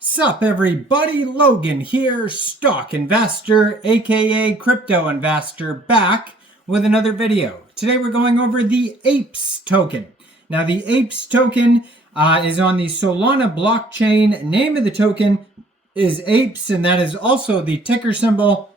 Sup everybody, Logan here, stock investor, aka crypto investor, back with another video. Today we're going over the Apes token. Now the Apes token is on the Solana blockchain. Name of the token is Apes, and that is also the ticker symbol.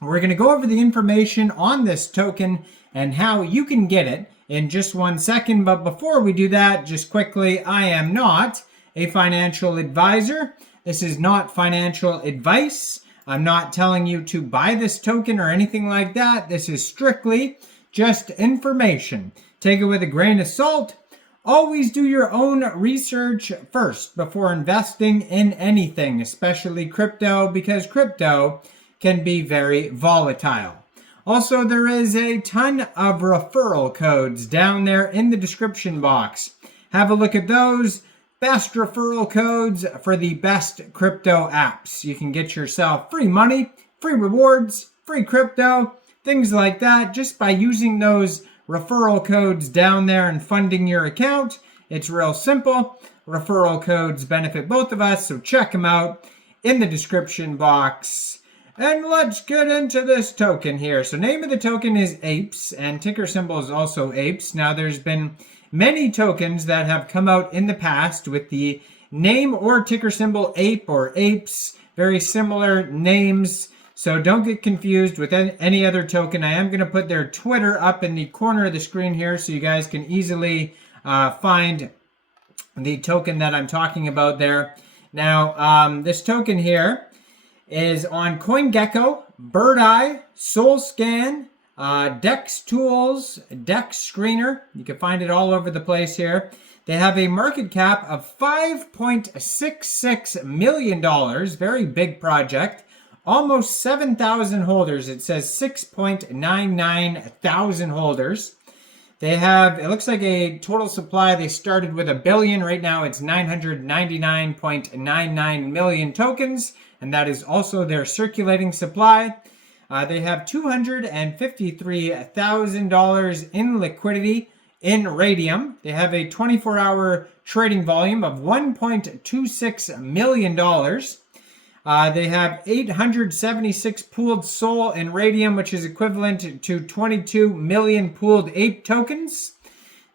We're going to go over the information on this token and how you can get it in just 1 second. But before we do that, just quickly, I am not a financial advisor. This is not financial advice. I'm not telling you to buy this token or anything like that. This is strictly just information. Take it with a grain of salt. Always do your own research first before investing in anything, especially crypto, because crypto can be very volatile. Also, there is a ton of referral codes down there in the description box. Have a look at those. Best referral codes for the best crypto apps. You can get yourself free money, free rewards, free crypto, things like that just by using those referral codes down there and funding your account. It's real simple. Referral codes benefit both of us, so check them out in the description box. And let's get into this token here. So name of the token is Apes, and ticker symbol is also Apes. Now there's been many tokens that have come out in the past with the name or ticker symbol Ape or Apes, very similar names. So don't get confused with any other token. I am going to put their Twitter up in the corner of the screen here so you guys can easily find the token that I'm talking about there. Now, this token here is on CoinGecko, Birdeye, SoulScan, Dex Tools, Dex Screener. You can find it all over the place here. They have a market cap of $5.66 million. Very big project. Almost 7,000 holders. It says 6.99 thousand holders. They have, it looks like a total supply. They started with 1 billion. Right now it's 999.99 million tokens. And that is also their circulating supply. They have $253,000 in liquidity in Raydium. They have a 24-hour trading volume of $1.26 million. They have 876 pooled SOL in Raydium, which is equivalent to 22 million pooled Ape tokens.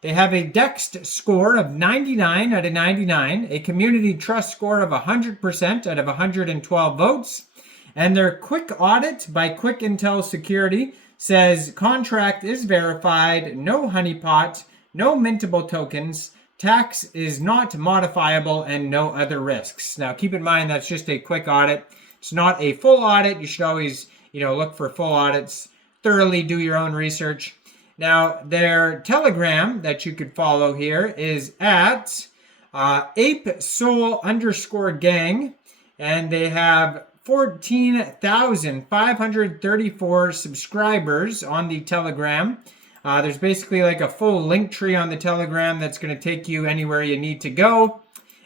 They have a DEX score of 99 out of 99, a community trust score of 100% out of 112 votes. And their quick audit by Quick Intel Security says contract is verified, no honeypot, no mintable tokens, tax is not modifiable, and no other risks. Now keep in mind that's just a quick audit. It's not a full audit. You should always, look for full audits. Thoroughly do your own research. Now their Telegram that you could follow here is at ApeSoul_gang, and they have 14,534 subscribers on the Telegram. There's basically like a full link tree on the Telegram that's going to take you anywhere you need to go.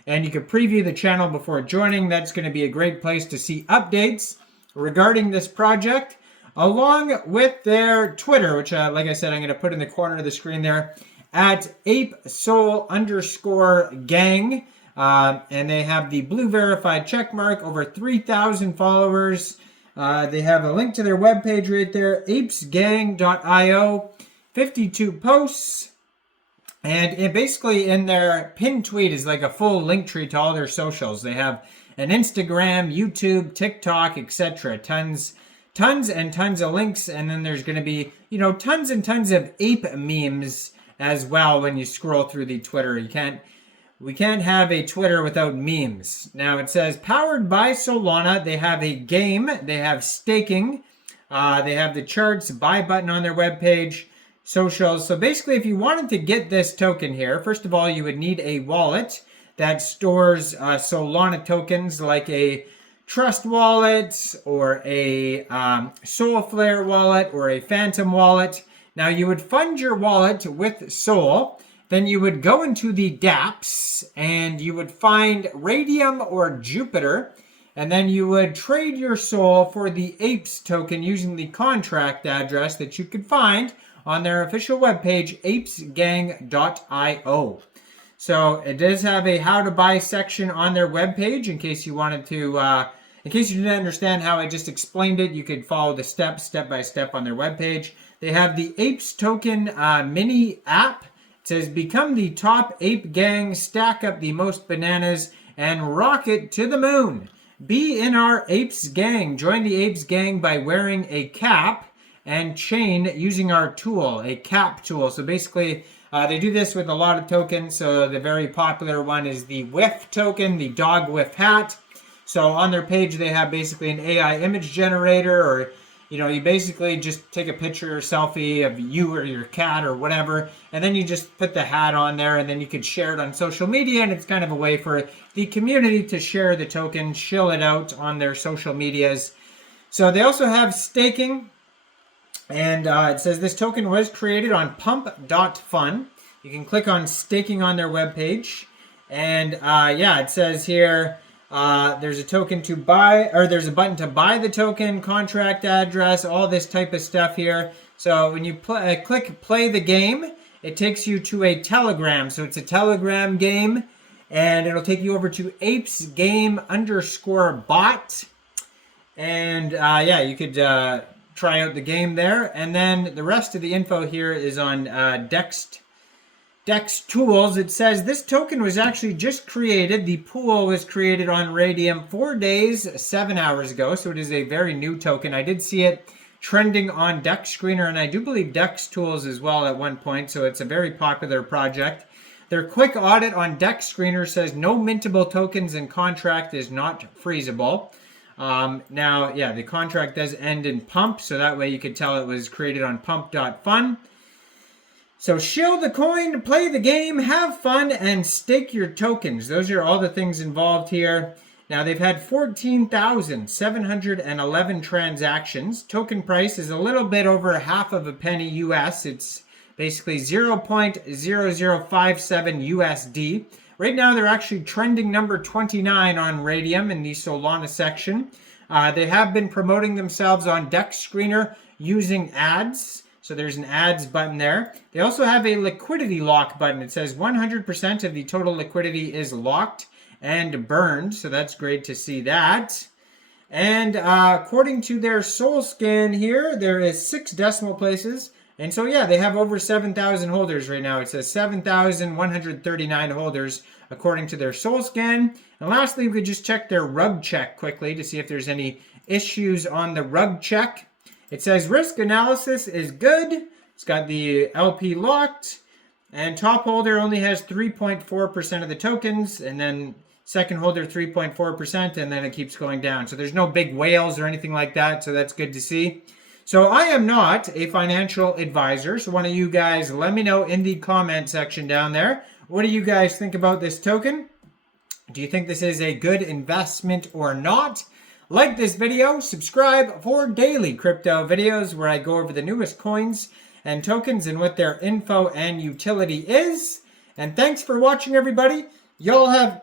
And you can preview the channel before joining. That's going to be a great place to see updates regarding this project, along with their Twitter, which, like I said, I'm going to put in the corner of the screen there, at ApeSoul_gang. And they have the blue verified check mark, over 3,000 followers. They have a link to their webpage right there, apesgang.io, 52 posts. And basically in their pinned tweet is like a full link tree to all their socials. They have an Instagram, YouTube, TikTok, etc. Tons and tons of links. And then there's going to be, tons and tons of ape memes as well when you scroll through the Twitter. We can't have a Twitter without memes. Now it says powered by Solana. They have a game. They have staking. They have the charts, buy button on their webpage, socials. So basically, if you wanted to get this token here, first of all, you would need a wallet that stores Solana tokens, like a Trust wallet or a Soulflare wallet or a Phantom wallet. Now you would fund your wallet with Sol. Then you would go into the dApps and you would find Raydium or Jupiter, and then you would trade your SOL for the Apes token using the contract address that you could find on their official webpage, apesgang.io. So it does have a how to buy section on their webpage in case you wanted to, in case you didn't understand how I just explained it, you could follow the steps step by step on their webpage. They have the Apes token mini app. It says, become the top ape gang, stack up the most bananas, and rocket to the moon. Be in our Apes gang. Join the Apes gang by wearing a cap and chain using our tool, a cap tool. So basically, they do this with a lot of tokens. So the very popular one is the whiff token, the dog whiff hat. So on their page, they have basically an AI image generator, or you basically just take a picture or selfie of you or your cat or whatever, and then you just put the hat on there, and then you could share it on social media, and it's kind of a way for the community to share the token, shill it out on their social medias. So they also have staking, and it says this token was created on pump.fun. You can click on staking on their webpage, and yeah, it says here, there's a token to buy, or there's a button to buy the token, contract address, all this type of stuff here. So when you click play the game, it takes you to a Telegram. So it's a Telegram game, and it'll take you over to Apes Game _bot. And yeah, you could try out the game there. And then the rest of the info here is on Dex Tools. It says this token was actually just created. The pool was created on Raydium 4 days, 7 hours ago. So it is a very new token. I did see it trending on Dex Screener, and I do believe Dex Tools as well at one point. So it's a very popular project. Their quick audit on Dex Screener says no mintable tokens and contract is not freezable. Now, yeah, the contract does end in pump. So that way you could tell it was created on pump.fun. So shill the coin, play the game, have fun, and stake your tokens. Those are all the things involved here. Now they've had 14,711 transactions. Token price is a little bit over half of a penny US. It's basically 0.0057 USD. Right now they're actually trending number 29 on Raydium in the Solana section. They have been promoting themselves on Dex Screener using ads. So there's an ads button there. They also have a liquidity lock button. It says 100% of the total liquidity is locked and burned. So that's great to see that. And according to their soul scan here, there is 6 decimal places. And so, yeah, they have over 7,000 holders right now. It says 7,139 holders according to their soul scan. And lastly, we could just check their rug check quickly to see if there's any issues on the rug check. It says risk analysis is good. It's got the LP locked. And top holder only has 3.4% of the tokens. And then second holder 3.4%. And then it keeps going down. So there's no big whales or anything like that. So that's good to see. So I am not a financial advisor. So one of you guys, let me know in the comment section down there. What do you guys think about this token? Do you think this is a good investment or not? Like this video, subscribe for daily crypto videos where I go over the newest coins and tokens and what their info and utility is. And thanks for watching, everybody. Y'all have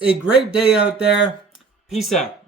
a great day out there. Peace out.